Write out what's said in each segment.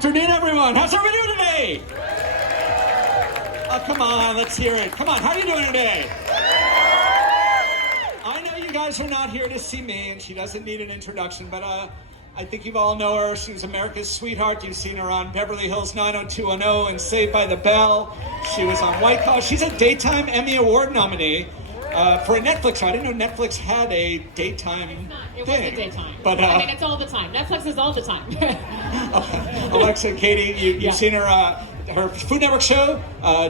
Afternoon, everyone. How's everybody doing today? Oh, come on, let's hear it. Come on, how are you doing today? I know you guys are not here to see me, and she doesn't need an introduction, but I think you all know her. She's America's sweetheart. You've seen her on Beverly Hills 90210 and Saved by the Bell. She was on White Collar. She's a Daytime Emmy Award nominee for a Netflix show. I didn't know Netflix had a daytime It thing. was a daytime. But, I mean, it's all the time. Netflix is all the time. Alexa, Katie, you've seen her Food Network show,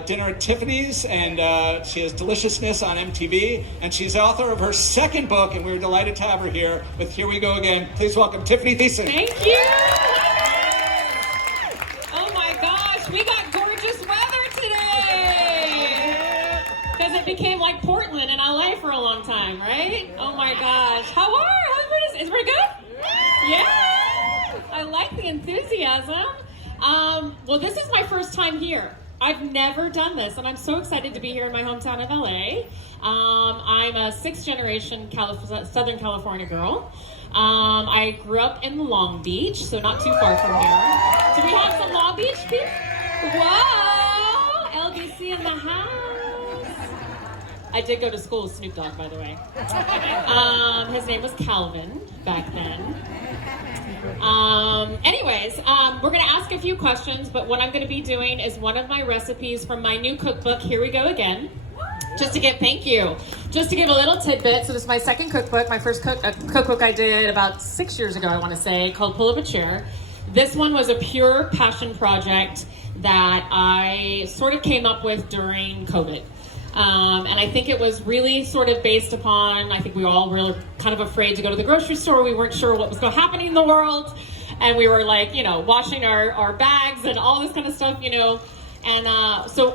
Dinner at Tiffany's, and she has Deliciousness on MTV, and she's the author of her second book, and we're delighted to have her here with Here We Go Again. Please welcome Tiffani Thiessen. Thank you. Oh my gosh, we got gorgeous weather today. Because it became like Portland and LA for a long time, right? Oh my gosh. How are you? Is it pretty good? Yeah. I like the enthusiasm. Well, this is my first time here. I've never done this, and I'm so excited to be here in my hometown of LA. I'm a sixth generation Southern California girl. I grew up in Long Beach, so not too far from here. Do we have some Long Beach people? Whoa! LBC in the house. I did go to school with Snoop Dogg, by the way. His name was Calvin back then. Anyways, we're going to ask a few questions, but what I'm going to be doing is one of my recipes from my new cookbook, Here We Go Again. Just to give a little tidbit. So this is my second cookbook. My first cookbook I did about 6 years ago, I want to say, called Pull Up a Chair. This one was a pure passion project that I sort of came up with during COVID. And I think it was really sort of based upon, I think we all were kind of afraid to go to the grocery store. We weren't sure what was happening in the world. And we were like, you know, washing our bags and all this kind of stuff, you know. And so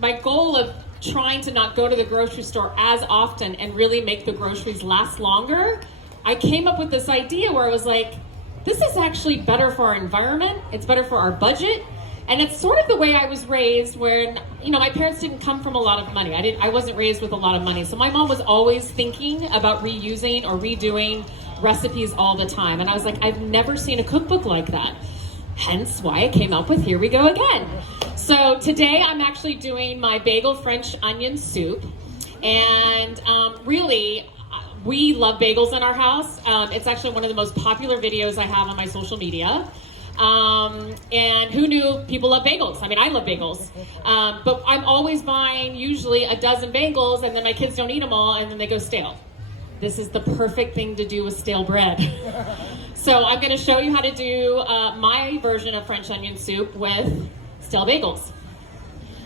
my goal of trying to not go to the grocery store as often and really make the groceries last longer, I came up with this idea where I was like, this is actually better for our environment. It's better for our budget. And it's sort of the way I was raised, where, you know, my parents didn't come from a lot of money. I wasn't raised with a lot of money. So my mom was always thinking about reusing or redoing recipes all the time. And I was like, I've never seen a cookbook like that. Hence why I came up with Here We Go Again. So today I'm actually doing my bagel French onion soup. And really, we love bagels in our house. It's actually one of the most popular videos I have on my social media. And who knew people love bagels? I mean, I love bagels. But I'm always buying usually a dozen bagels, and then my kids don't eat them all, and then they go stale. This is the perfect thing to do with stale bread. So I'm going to show you how to do my version of French onion soup with stale bagels.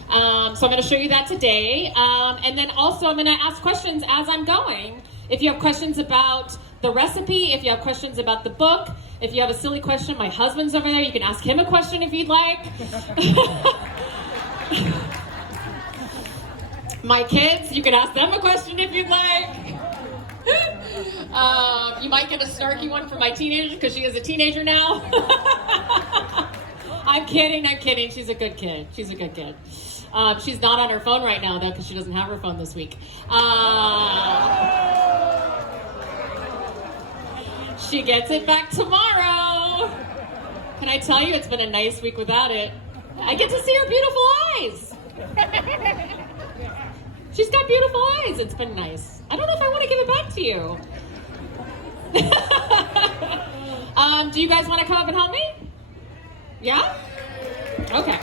So I'm going to show you that today. And then also I'm going to ask questions as I'm going. If you have questions about the recipe, if you have questions about the book, if you have a silly question, my husband's over there. You can ask him a question if you'd like. My kids, you can ask them a question if you'd like. You might get a snarky one from my teenager because she is a teenager now. I'm kidding. She's a good kid. She's not on her phone right now, though, because she doesn't have her phone this week. She gets it back tomorrow. Can I tell you, it's been a nice week without it. I get to see her beautiful eyes. She's got beautiful eyes. It's been nice. I don't know if I want to give it back to you. Do you guys want to come up and help me? Yeah? Okay.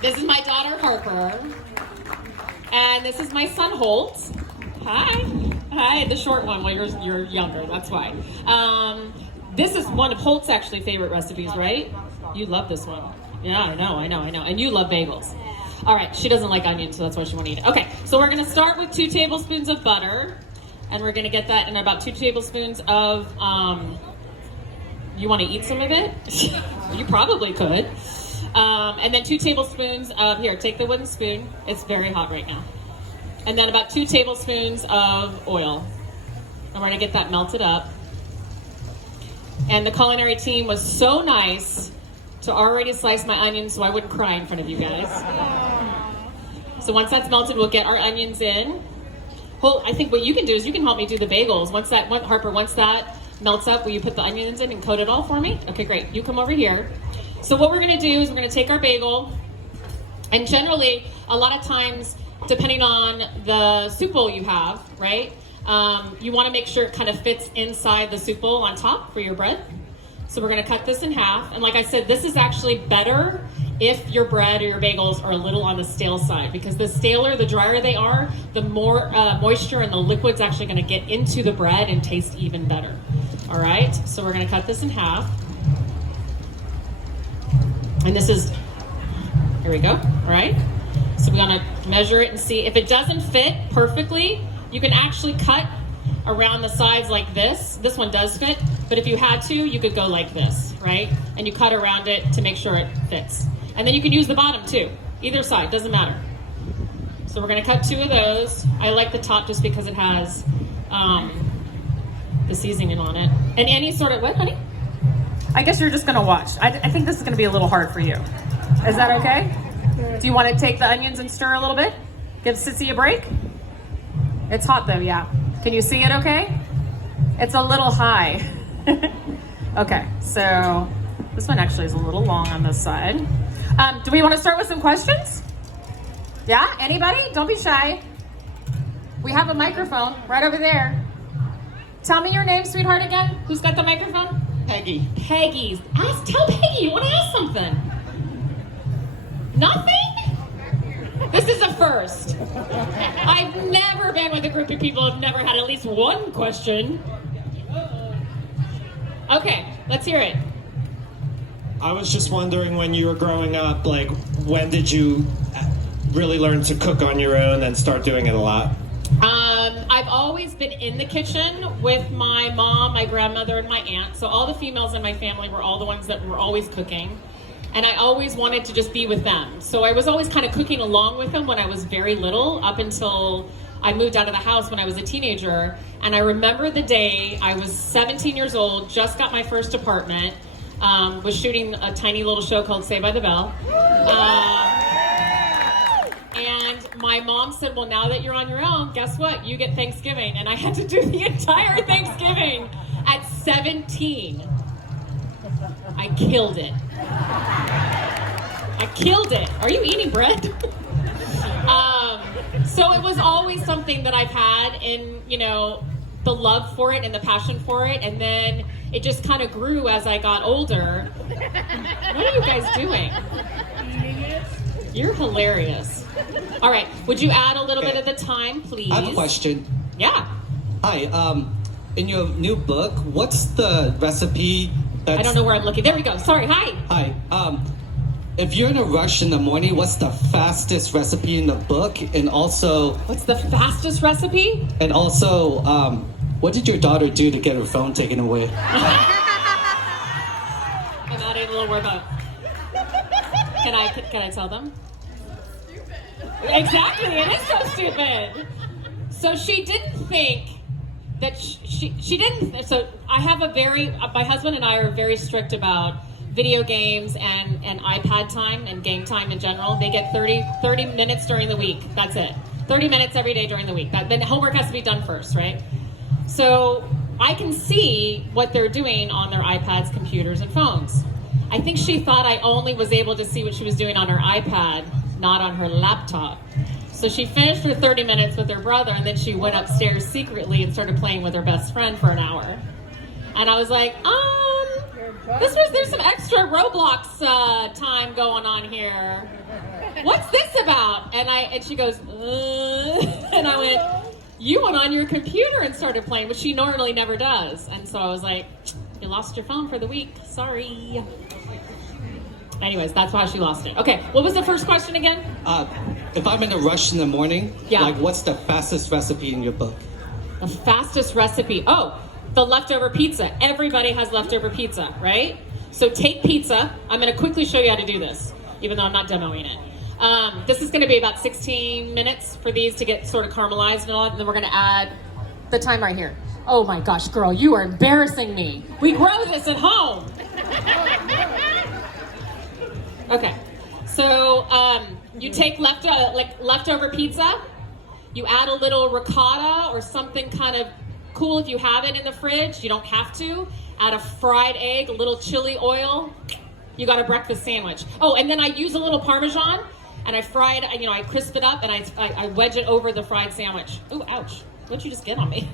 This is my daughter, Harper. And this is my son, Holt. Hi. Hi, the short one. Well, you're younger, that's why. This is one of Holt's actually favorite recipes, right? You love this one. Yeah, I know. And you love bagels. All right, she doesn't like onions, so that's why she won't eat it. Okay, so we're gonna start with 2 tablespoons of butter, and we're gonna get that in about 2 tablespoons of, you wanna eat some of it? You probably could. And then 2 tablespoons of, here, take the wooden spoon. It's very hot right now. And then about 2 tablespoons of oil. And we're gonna get that melted up. And the culinary team was so nice to already slice my onions so I wouldn't cry in front of you guys. So once that's melted, we'll get our onions in. I think what you can do is you can help me do the bagels. Once that melts up, will you put the onions in and coat it all for me? Okay, great. You come over here. So what we're gonna do is we're gonna take our bagel, and generally, a lot of times, depending on the soup bowl you have, right? You wanna make sure it kind of fits inside the soup bowl on top for your bread. So we're gonna cut this in half. And like I said, this is actually better if your bread or your bagels are a little on the stale side, because the staler, the drier they are, the more moisture and the liquid's actually gonna get into the bread and taste even better. All right, so we're gonna cut this in half. And this is, here we go, all right? So we're gonna measure it and see. If it doesn't fit perfectly, you can actually cut around the sides like this. This one does fit, but if you had to, you could go like this, right? And you cut around it to make sure it fits. And then you can use the bottom too. Either side, doesn't matter. So we're gonna cut 2 of those. I like the top just because it has the seasoning on it. And any sort of, what, honey? I guess you're just gonna watch. I think this is gonna be a little hard for you. Is that okay? Do you wanna take the onions and stir a little bit? Give Sissy a break? It's hot though, yeah. Can you see it okay? It's a little high. Okay, so this one actually is a little long on this side. Do we want to start with some questions? Yeah, anybody? Don't be shy. We have a microphone right over there. Tell me your name, sweetheart, again. Who's got the microphone? Peggy. Peggy. Tell Peggy you want to ask something. Nothing? This is a first. I've never been with a group of people who've never had at least one question. Okay, let's hear it. I was just wondering, when you were growing up, like, when did you really learn to cook on your own and start doing it a lot? I've always been in the kitchen with my mom, my grandmother, and my aunt. So all the females in my family were all the ones that were always cooking. And I always wanted to just be with them. So I was always kind of cooking along with them when I was very little, up until I moved out of the house when I was a teenager. And I remember the day I was 17 years old, just got my first apartment, was shooting a tiny little show called Saved by the Bell. And my mom said, well, now that you're on your own, guess what? You get Thanksgiving. And I had to do the entire Thanksgiving at 17. I killed it. I killed it. Are you eating bread? So it was always something that I've had in, you know, the love for it and the passion for it. And then it just kind of grew as I got older. What are you guys doing? You're hilarious. All right. Would you add a little bit of the time, please? I have a question. Yeah. Hi. In your new book, what's the recipe that's... I don't know where I'm looking. There we go. Sorry. Hi. Hi. If you're in a rush in the morning, what's the fastest recipe in the book? And also... What's the fastest recipe? And also, what did your daughter do to get her phone taken away? I'm adding a little more about... Can I tell them? Exactly, it is so stupid. So she didn't think that she didn't. So I have my husband and I are very strict about video games and iPad time and game time in general. They get 30 minutes during the week. That's it. 30 minutes every day during the week. Then homework has to be done first, right? So I can see what they're doing on their iPads, computers, and phones. I think she thought I only was able to see what she was doing on her iPad, not on her laptop. So she finished her 30 minutes with her brother, and then she went upstairs secretly and started playing with her best friend for an hour. And I was like, there's some extra Roblox time going on here. What's this about? And she goes, and I went, you went on your computer and started playing, which she normally never does. And so I was like, you lost your phone for the week. Sorry. Anyways, that's why she lost it. Okay, what was the first question again? If I'm in a rush in the morning, Yeah. like, what's the fastest recipe in your book? The fastest recipe. Oh, the leftover pizza. Everybody has leftover pizza, right? So take pizza. I'm going to quickly show you how to do this, even though I'm not demoing it. This is going to be about 16 minutes for these to get sort of caramelized and all that, and then we're going to add the time right here. Oh my gosh, girl, you are embarrassing me. We grow this at home. Okay, so you take leftover pizza, you add a little ricotta or something kind of cool if you have it in the fridge. You don't have to. Add a fried egg, a little chili oil. You got a breakfast sandwich. Oh, and then I use a little Parmesan, and I fry it, I crisp it up, and I wedge it over the fried sandwich. Ooh, ouch. What'd you just get on me?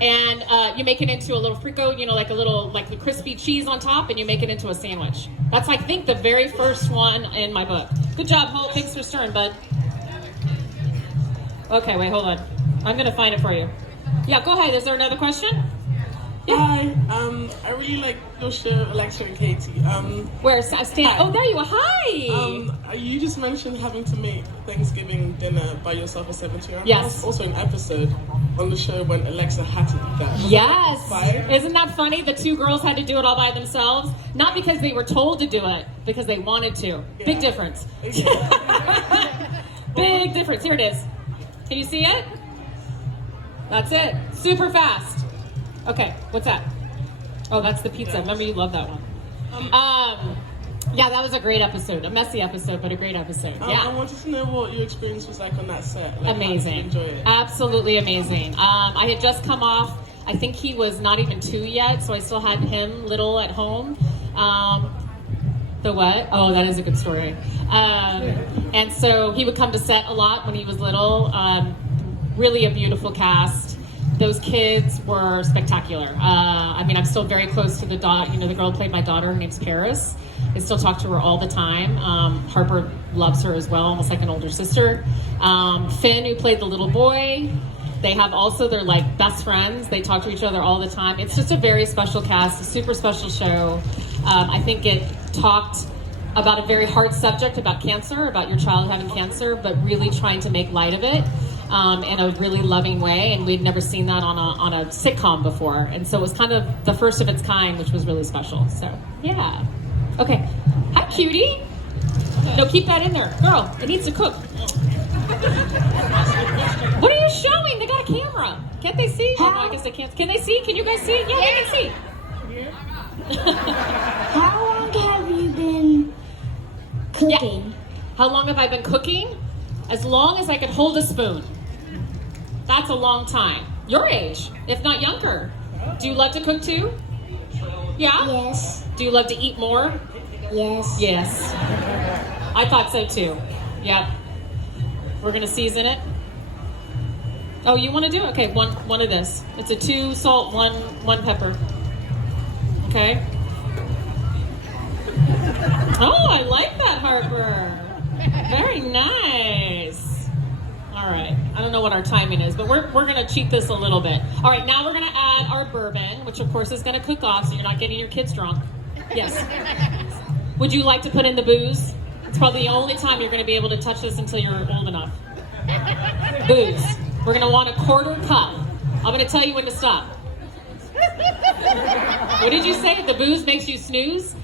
And you make it into a little frico, like the crispy cheese on top, and you make it into a sandwich. That's, I think, the very first one in my book. Good job, Holt. Thanks for stirring, bud. Okay, wait, hold on. I'm going to find it for you. Yeah, go ahead. Is there another question? Yeah. Hi, I really like your show, Alexa and Katie. Where's Stan? Hi. Oh, there you are. Hi. You just mentioned having to make Thanksgiving dinner by yourself at 17. Yes. There was also an episode on the show when Alexa had to do that. Yes. Fire? Isn't that funny? The two girls had to do it all by themselves. Not because they were told to do it, because they wanted to. Yeah. Big difference. Yeah. Big difference. Here it is. Can you see it? That's it. Super fast. Okay, what's that? Oh, that's the pizza. Remember, you love that one. Yeah, that was a great episode. A messy episode, but a great episode. Yeah. I wanted to know what your experience was like on that set. Like, Amazing. How did you enjoy it? Absolutely amazing. I had just come off, I think he was not even 2 yet, so I still had him little at home. The what? Oh, that is a good story. And so he would come to set a lot when he was little. Really a beautiful cast. Those kids were spectacular. I'm still very close to the the girl who played my daughter. Her name's Paris. I still talk to her all the time. Harper loves her as well, almost like an older sister. Finn, who played the little boy, they have also, they're like best friends. They talk to each other all the time. It's just a very special cast, a super special show. I think it talked about a very hard subject about cancer, about your child having cancer, but really trying to make light of it. In a really loving way, and we'd never seen that on a sitcom before, and so it was kind of the first of its kind, which was really special. So yeah. Okay. Hi, cutie. No, keep that in there, girl. It needs to cook. What are you showing? They got a camera. Can't they see? Oh, no, I guess they can't. Can they see? Can you guys see? Yeah, they can see. How long have you been cooking? Yeah. How long have I been cooking? As long as I could hold a spoon. That's a long time. Your age, if not younger. Do you love to cook too? Yeah? Yes. Do you love to eat more? Yes. Yes. I thought so too. Yep. We're gonna season it. Oh, you want to do it? Okay, one of this. It's a 2 salt, one pepper. Okay. Oh, I like that, Harper. Very nice. All right. I don't know what our timing is, but we're gonna cheat this a little bit. All right. Now we're gonna add our bourbon, which of course is gonna cook off, so you're not getting your kids drunk. Yes. Would you like to put in the booze? It's probably the only time you're gonna be able to touch this until you're old enough. Booze. We're gonna want a 1/4 cup. I'm gonna tell you when to stop. What did you say? The booze makes you snooze?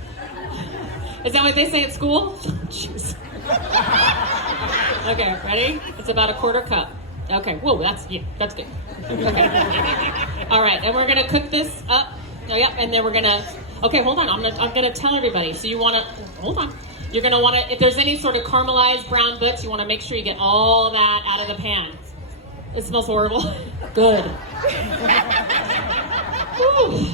Is that what they say at school? Jeez. Okay, ready? It's about a 1/4 cup. Okay, whoa, that's good. Okay. All right, and we're gonna cook this up. Oh, yeah, and then we're gonna, okay, hold on. I'm gonna tell everybody. So you wanna, hold on. You're gonna wanna, if there's any sort of caramelized brown bits, you wanna make sure you get all that out of the pan. It smells horrible. Good. Whew.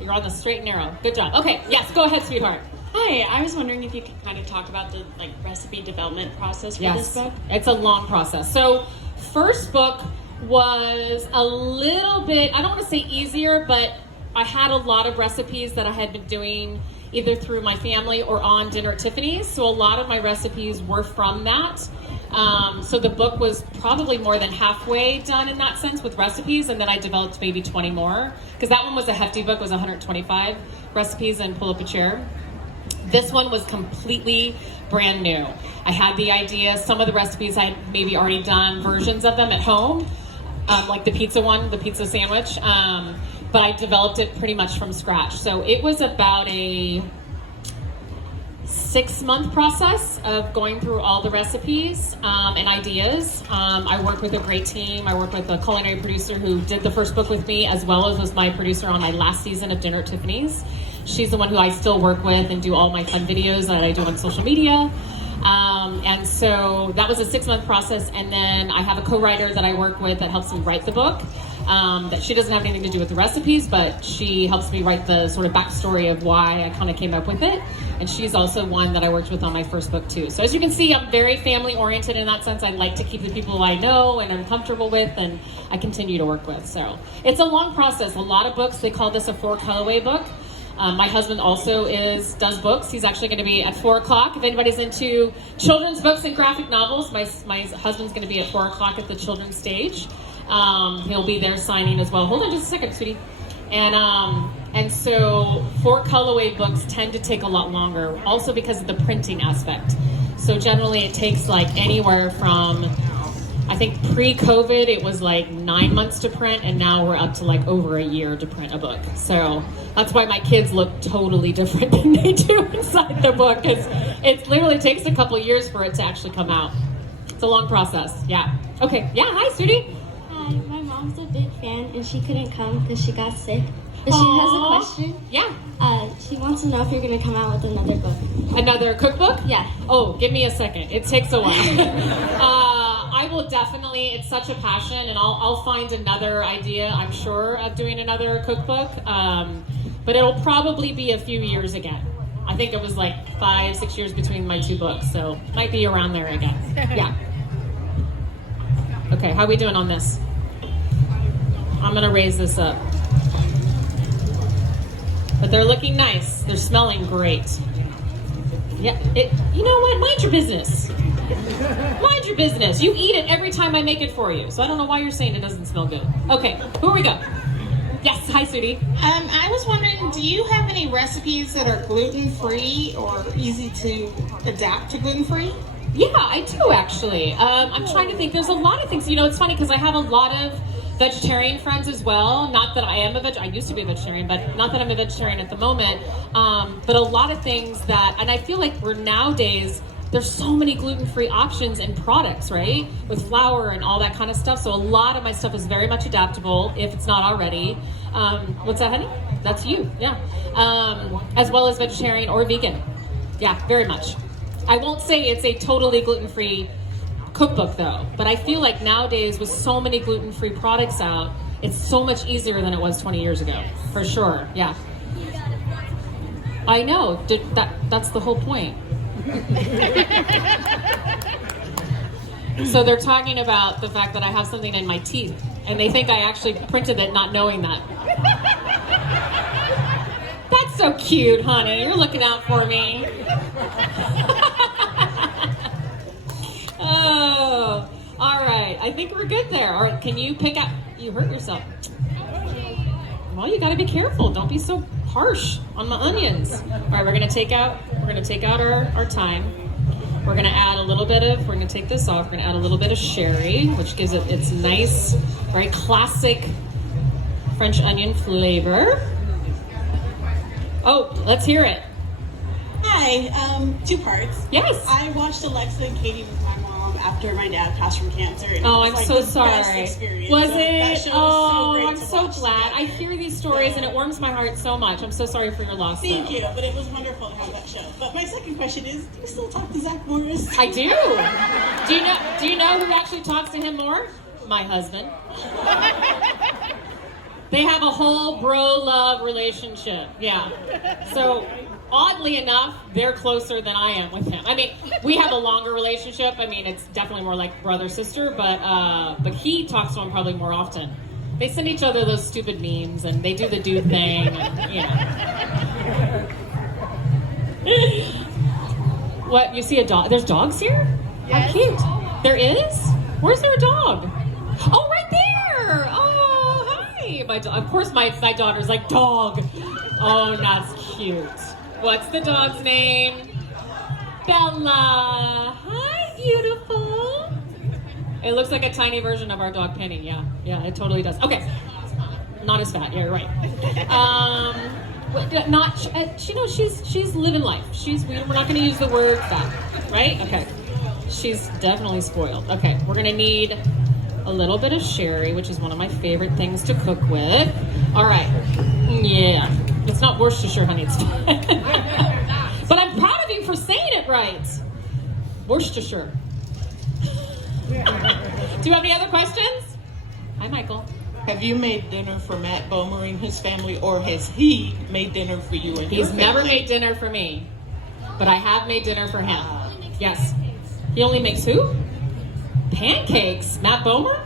You're on the straight and narrow. Good job. Okay, yes, go ahead, sweetheart. Hi, I was wondering if you could kind of talk about the recipe development process for this book. It's a long process. So first book was a little bit, I don't want to say easier, but I had a lot of recipes that I had been doing either through my family or on Dinner at Tiffany's. So a lot of my recipes were from that. So the book was probably more than halfway done in that sense with recipes, and then I developed maybe 20 more, because that one was a hefty book. It was 125 recipes and pull up a chair. This one was completely brand new. I had the idea, some of the recipes I had maybe already done versions of them at home, like the pizza one, the pizza sandwich, but I developed it pretty much from scratch. So it was about a 6-month process of going through all the recipes and ideas. I worked with a great team. I worked with a culinary producer who did the first book with me, as well as was my producer on my last season of Dinner at Tiffany's. She's the one who I still work with and do all my fun videos that I do on social media. And so that was a 6-month process. And then I have a co-writer that I work with that helps me write the book. that she doesn't have anything to do with the recipes, but she helps me write the sort of backstory of why I kind of came up with it. And she's also one that I worked with on my first book too. So as you can see, I'm very family oriented in that sense. I like to keep the people I know and I'm comfortable with and I continue to work with. So it's a long process. A lot of books, they call this a 4 colorway book. My husband also does books. He's actually going to be at 4 o'clock. If anybody's into children's books and graphic novels, my husband's going to be at 4 o'clock at the children's stage. He'll be there signing as well. Hold on just a second, sweetie. And so 4 colorway books tend to take a lot longer, also because of the printing aspect. So generally it takes like anywhere from, I think pre-COVID it was like 9 months to print, and now we're up to like over a year to print a book. So that's why my kids look totally different than they do inside the book, because it literally takes a couple years for it to actually come out. It's a long process, yeah. Okay, yeah, hi, sweetie. Hi, my mom's a big fan and she couldn't come because she got sick. But she has a question. Yeah. She wants to know if you're going to come out with another book. Another cookbook? Yeah. Oh, give me a second. It takes a while. I will definitely, it's such a passion, and I'll find another idea, I'm sure, of doing another cookbook. But it'll probably be a few years again. I think it was like 5-6 years between my 2 books, so might be around there again. Yeah. Okay, how are we doing on this? I'm gonna raise this up. But they're looking nice. They're smelling great. Yeah, you know what? Mind your business. Mind your business. You eat it every time I make it for you. So I don't know why you're saying it doesn't smell good. Okay, who we go? Yes, hi, sweetie. I was wondering, do you have any recipes that are gluten-free or easy to adapt to gluten-free? Yeah, I do actually. I'm trying to think. There's a lot of things. You know, it's funny because I have a lot of vegetarian friends as well. Not that I am I used to be a vegetarian, but not that I'm a vegetarian at the moment. But a lot of things that, and I feel like nowadays, there's so many gluten-free options and products, right? With flour and all that kind of stuff. So a lot of my stuff is very much adaptable, if it's not already. What's that, honey? That's you, yeah. As well as vegetarian or vegan. Yeah, very much. I won't say it's a totally gluten-free cookbook though, but I feel like nowadays with so many gluten-free products out, it's so much easier than it was 20 years ago, for sure, yeah. I know, that's the whole point. So they're talking about the fact that I have something in my teeth, and they think I actually printed it not knowing that. That's so cute, honey, you're looking out for me. Oh, all right. I think we're good there. All right, can you pick up? You hurt yourself. Well, you got to be careful. Don't be so harsh on my onions. All right, we're gonna take out our thyme. We're gonna add a little bit of. We're gonna take this off. We're gonna add a little bit of sherry, which gives it its nice, very classic French onion flavor. Oh, let's hear it. Hi, 2 parts. Yes. I watched Alexa and Katie with my mom after my dad passed from cancer. And Oh, it I'm was, like, so the sorry. best experience. Was So it? that show was Oh, so great I'm to so watch glad. I together. hear these stories and it warms my heart so much. I'm so sorry for your loss. Thank though. you, but it was wonderful to have that show. But my second question is, do you still talk to Zach Morris? I do. Do you know who actually talks to him more? My husband. They have a whole bro-love relationship. Yeah. So oddly enough, they're closer than I am with him. I mean, we have a longer relationship. I mean, it's definitely more like brother-sister, but he talks to him probably more often. They send each other those stupid memes, and they do the dude thing, and, you know. What, you see a dog? There's dogs here? Yes. How cute. There is? Where's there a dog? Oh, right there! Oh, hi! Of course my daughter's like, dog. Oh, that's cute. What's the dog's name? Bella. Hi, beautiful. It looks like a tiny version of our dog Penny. Yeah, it totally does. Okay, not as fat. Yeah, you're right. She's living life. We're not going to use the word fat, right? Okay. She's definitely spoiled. Okay, we're going to need a little bit of sherry, which is one of my favorite things to cook with. All right. Yeah. It's not Worcestershire, honey. It's but I'm proud of you for saying it right. Worcestershire. Do you have any other questions? Hi, Michael. Have you made dinner for Matt Bomer and his family, or has he made dinner for you and your He's family? never made dinner for me, but I have made dinner for him. Yes. He only makes who? Pancakes. Matt Bomer?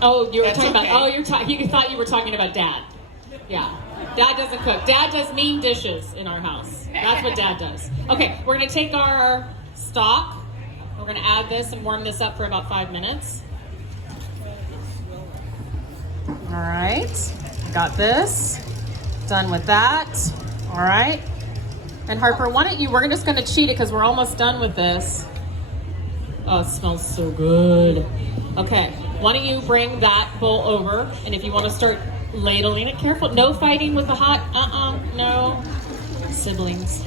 Oh, you were That's talking okay. about. Oh, he thought you were talking about Dad. Yeah. Dad doesn't cook. Dad does mean dishes in our house. That's what Dad does. Okay, we're gonna take our stock. We're gonna add this and warm this up for about 5 minutes. All right, got this. Done with that. All right. And Harper, why don't you, we're just gonna cheat it because we're almost done with this. Oh, it smells so good. Okay, why don't you bring that bowl over, and if you want to start ladling it, careful, no fighting with the hot, no. Siblings.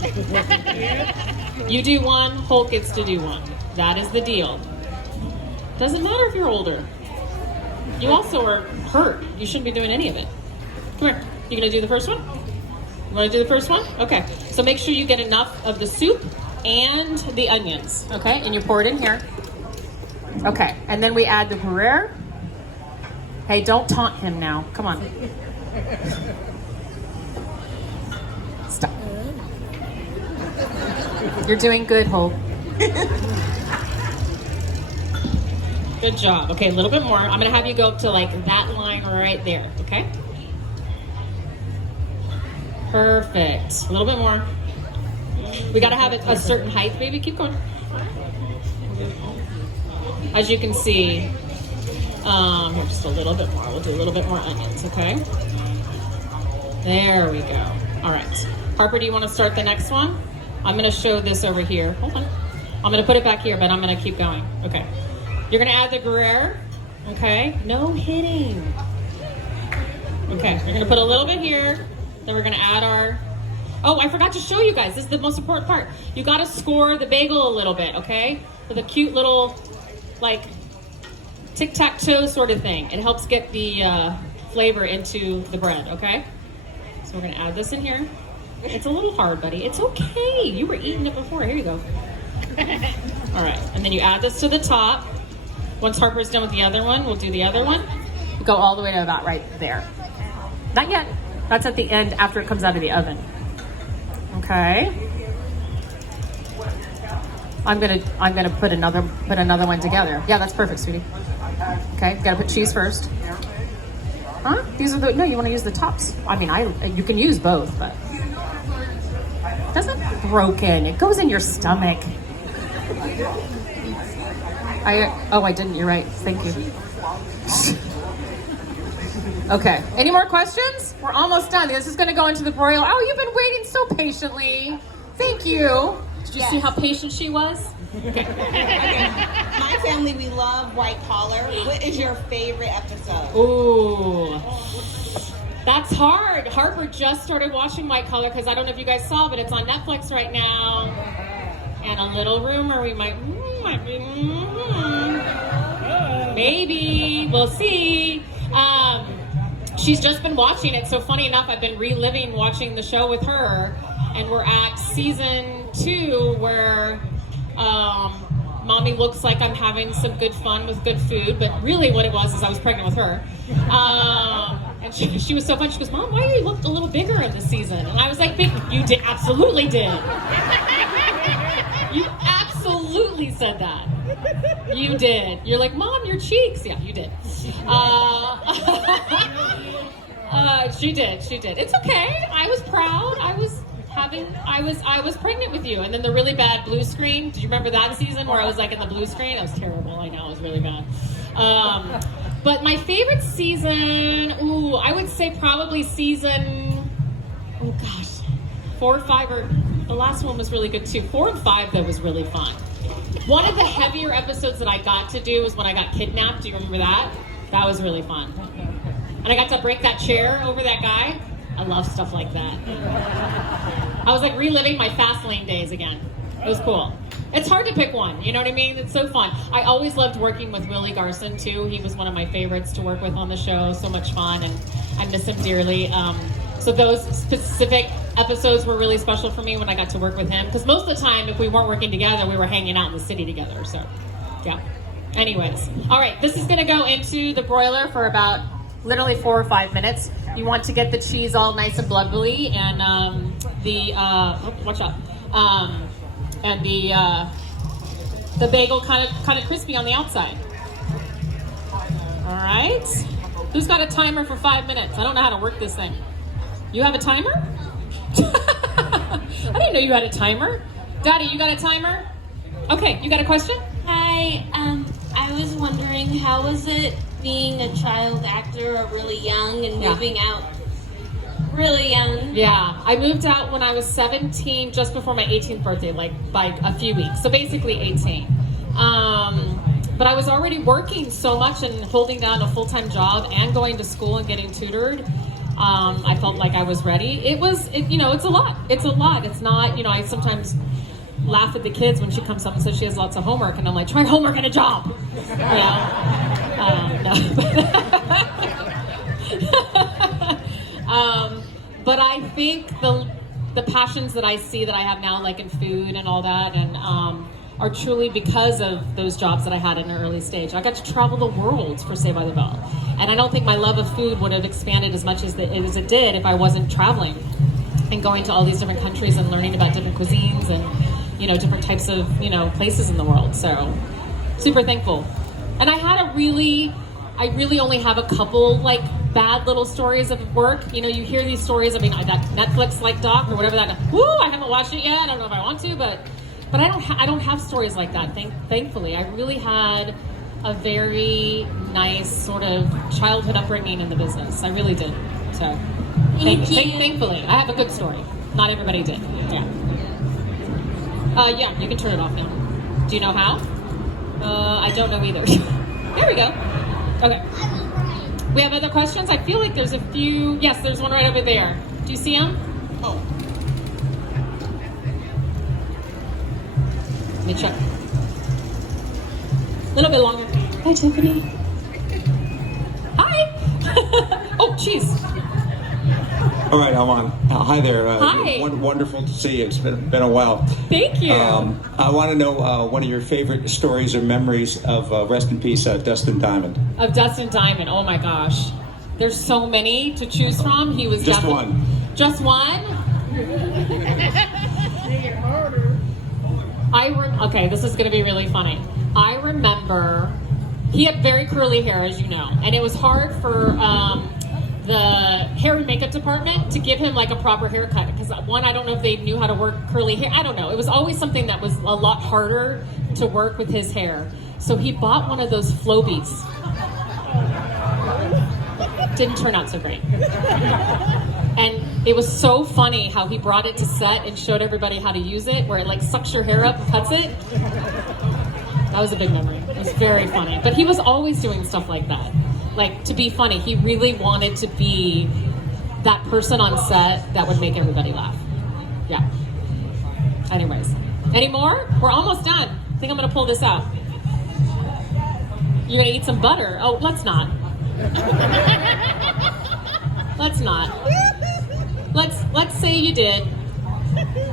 You do one, Holt gets to do one. That is the deal. Doesn't matter if you're older. You also are hurt. You shouldn't be doing any of it. Come here. You gonna do the first one? You wanna do the first one? Okay. So make sure you get enough of the soup and the onions, okay? And you pour it in here. Okay, and then we add the Gruyere. Hey, don't taunt him now. Come on. Stop. You're doing good, Holt. Good job. Okay, a little bit more. I'm gonna have you go up to like that line right there, okay? Perfect. A little bit more. We gotta have it a certain height, baby. Keep going. As you can see, here, just a little bit more. We'll do a little bit more onions, okay? There we go. All right. Harper, do you want to start the next one? I'm gonna show this over here. Hold on. I'm gonna put it back here, but I'm gonna keep going. Okay. You're gonna add the Gruyere, okay? No hitting. Okay, you're gonna put a little bit here. Then we're gonna add our, oh, I forgot to show you guys. This is the most important part. You gotta score the bagel a little bit, okay? With a cute little, like, tic-tac-toe sort of thing. It helps get the flavor into the bread, okay? So we're gonna add this in here. It's a little hard, buddy. It's okay. You were eating it before. Here you go. All right, and then you add this to the top. Once Harper's done with the other one, we'll do the other one. Go all the way to about right there. Not yet. That's at the end after it comes out of the oven. Okay. I'm gonna put another one together. Yeah, that's perfect, sweetie. Okay, gotta put cheese first. Huh? These are the, no, you want to use the tops. I mean, you can use both, but it doesn't broken. It goes in your stomach. I didn't. You're right. Thank you. Okay. Any more questions? We're almost done. This is going to go into the broil. Oh, you've been waiting so patiently. Thank you. Did you see how patient she was? Okay. My family, we love White Collar. What is your favorite episode? Ooh. That's hard. Harper just started watching White Collar because I don't know if you guys saw, but it's on Netflix right now. And a little rumor we might be, maybe. We'll see. She's just been watching it, so funny enough, I've been reliving watching the show with her, and we're at season 2 where Mommy looks like I'm having some good fun with good food, but really what it was is I was pregnant with her. And she was so fun. She goes, Mom, why you looked a little bigger in this season? And I was like, you did, absolutely did. You absolutely said that. You did. You're like, Mom, your cheeks. Yeah, you did. She did. It's okay. I was proud. I was pregnant with you. And then the really bad blue screen. Do you remember that season where I was like in the blue screen? That was terrible. I know, it was really bad. But my favorite season, I would say probably season, 4 or 5, or the last one was really good too. 4 and 5 though was really fun. One of the heavier episodes that I got to do was when I got kidnapped. Do you remember that? That was really fun. And I got to break that chair over that guy. I love stuff like that. I was like reliving my fast lane days again. It was cool. It's hard to pick one, you know what I mean? It's so fun. I always loved working with Willie Garson too. He was one of my favorites to work with on the show. So much fun, and I miss him dearly. So those specific episodes were really special for me when I got to work with him. Because most of the time, if we weren't working together, we were hanging out in the city together. So, yeah. Anyways, all right, this is gonna go into the broiler for about literally 4 or 5 minutes. You want to get the cheese all nice and bubbly and watch out, and the bagel kind of crispy on the outside. All right, who's got a timer for 5 minutes? I don't know how to work this thing. You have a timer? I didn't know you had a timer. Daddy, you got a timer? Okay, you got a question? Hi, I was wondering, how was it being a child actor or really young and moving out really young? Yeah, I moved out when I was 17, just before my 18th birthday, like by a few weeks. So basically 18. But I was already working so much and holding down a full-time job and going to school and getting tutored. I felt like I was ready. It's a lot. It's a lot. It's not, I sometimes laugh at the kids when she comes up and says she has lots of homework, and I'm like, try homework and a job. No. But I think the passions that I see that I have now, like in food and all that, and are truly because of those jobs that I had in an early stage. I got to travel the world for Saved by the Bell, and I don't think my love of food would have expanded as much as it did if I wasn't traveling and going to all these different countries and learning about different cuisines and different types of places in the world. So super thankful. And I really only have a couple like bad little stories of work. You hear these stories. I mean, that Netflix like doc or whatever that. Woo! I haven't watched it yet. I don't know if I want to, but I don't have stories like that. Thankfully, I really had a very nice sort of childhood upbringing in the business. I really did. So thankfully, I have a good story. Not everybody did. Yeah. Yeah, you can turn it off now. Do you know how? I don't know either. There we go. Okay. We have other questions? I feel like there's a few. Yes, there's one right over there. Do you see him? Oh. Let me check. A little bit longer. Hi, Tiffany. Hi. Oh, jeez. All right, I'm on. Hi there. Hi. Wonderful to see you. It's been a while. Thank you. I want to know one of your favorite stories or memories of rest in peace, Dustin Diamond. Of Dustin Diamond. Oh my gosh. There's so many to choose from. He was just one. Just one? Okay, this is going to be really funny. I remember he had very curly hair, as you know, and it was hard for the hair and makeup department to give him like a proper haircut because one, I don't know if they knew how to work curly hair. I don't know. It was always something that was a lot harder to work with his hair. So he bought one of those Flobies. Didn't turn out so great. And it was so funny how he brought it to set and showed everybody how to use it, where it like sucks your hair up and cuts it. That was a big memory. It was very funny. But he was always doing stuff like that. Like, to be funny, he really wanted to be that person on set that would make everybody laugh. Yeah. Anyways. Any more? We're almost done. I think I'm going to pull this out. You're going to eat some butter? Oh, let's not. Let's not. Let's say you did,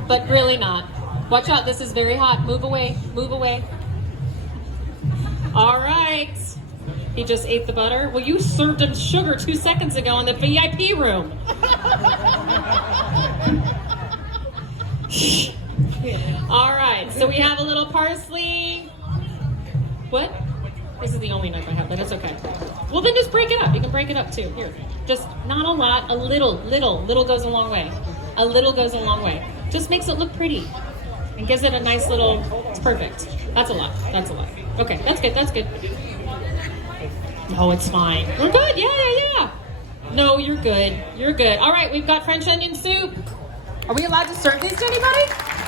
but really not. Watch out, this is very hot. Move away, move away. All right. He just ate the butter. Well, you served him sugar 2 seconds ago in the VIP room. All right, so we have a little parsley. What? This is the only knife I have, but it's okay. Well, then just break it up. You can break it up too. Here, just not a lot, a little goes a long way. A little goes a long way. Just makes it look pretty and gives it a nice little, it's perfect. That's a lot, that's a lot. Okay, that's good, that's good. Oh, it's fine. We're good, yeah. No, you're good, you're good. All right, we've got French onion soup. Are we allowed to serve these to anybody?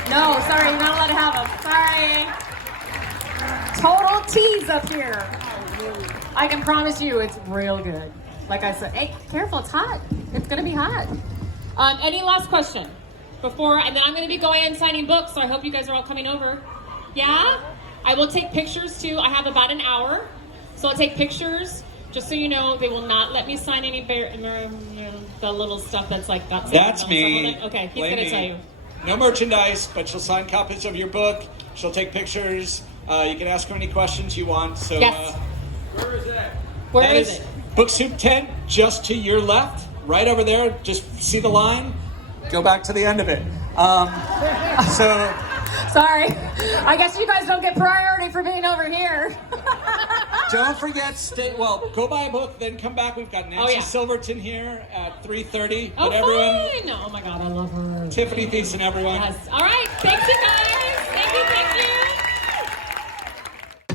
No, sorry, you're not allowed to have them. Sorry. Total tease up here. I can promise you it's real good. Like I said, hey, careful, it's hot. It's gonna be hot. Any last question? And then I'm gonna be going and signing books, so I hope you guys are all coming over. Yeah? I will take pictures too. I have about an hour. So I'll take pictures. Just so you know, they will not let me sign any the little stuff that's like that. That's me. Okay, he's gonna tell you. No merchandise, but she'll sign copies of your book. She'll take pictures. You can ask her any questions you want. So, Yes. where is that? Where That is it? Book Soup tent, just to your left, right over there. Just see the line. Go back to the end of it. So. Sorry. I guess you guys don't get priority for being over here. Don't forget, go buy a book, then come back. We've got Nancy yeah. Silverton here at 3:30. Oh, But everyone, fine. Oh my God, I love her. Tiffany Thiessen, everyone. Yes. All right. Thank you guys. Thank you.